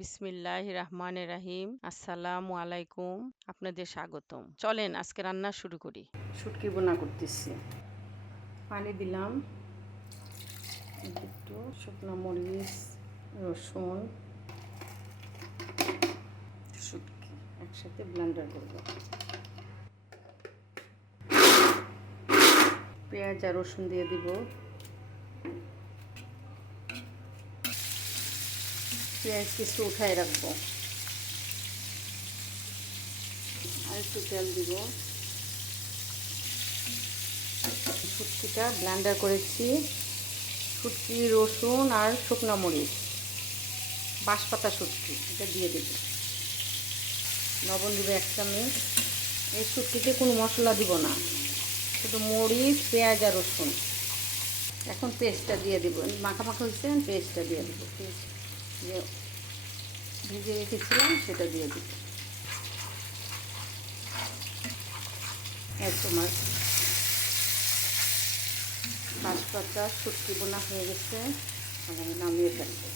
বিসমিল্লাহির রহমানির রহিম। আসসালামু আলাইকুম। আপনাদের স্বাগতম। চলেন আজকে রান্না শুরু করি। শুটকি বোনা করতেছি। পানি দিলাম, একটু শুকনো মরিচ, রসুন, শুটকি একসাথে ব্লেন্ডার করব। পেঁয়াজ আর রসুন দিয়ে দিব। পেঁয়াজ কিছু উঠায় রাখবো। আর একটু তেল দিব। শুটকিটা ব্লেন্ডার করেছি। শুটকি, রসুন আর শুকনো মরিচ, বাঁশপাতা শুটকি, এটা দিয়ে দেব। লবণ দিব 1 চামচ। এই শুটকিতে কোনো মশলা দিব না, শুধু মরিচ, পেঁয়াজ আর রসুন। এখন পেস্টটা দিয়ে দেব। মাখা মাখা হচ্ছে, পেস্টটা দিয়ে দেবো। পেস্ট যে ভেজে রেখেছিলাম সেটা দিয়ে দেব। তোমার বাঁশপাতা শুটকি বোনা হয়ে গেছে, নামিয়ে ফেলবো।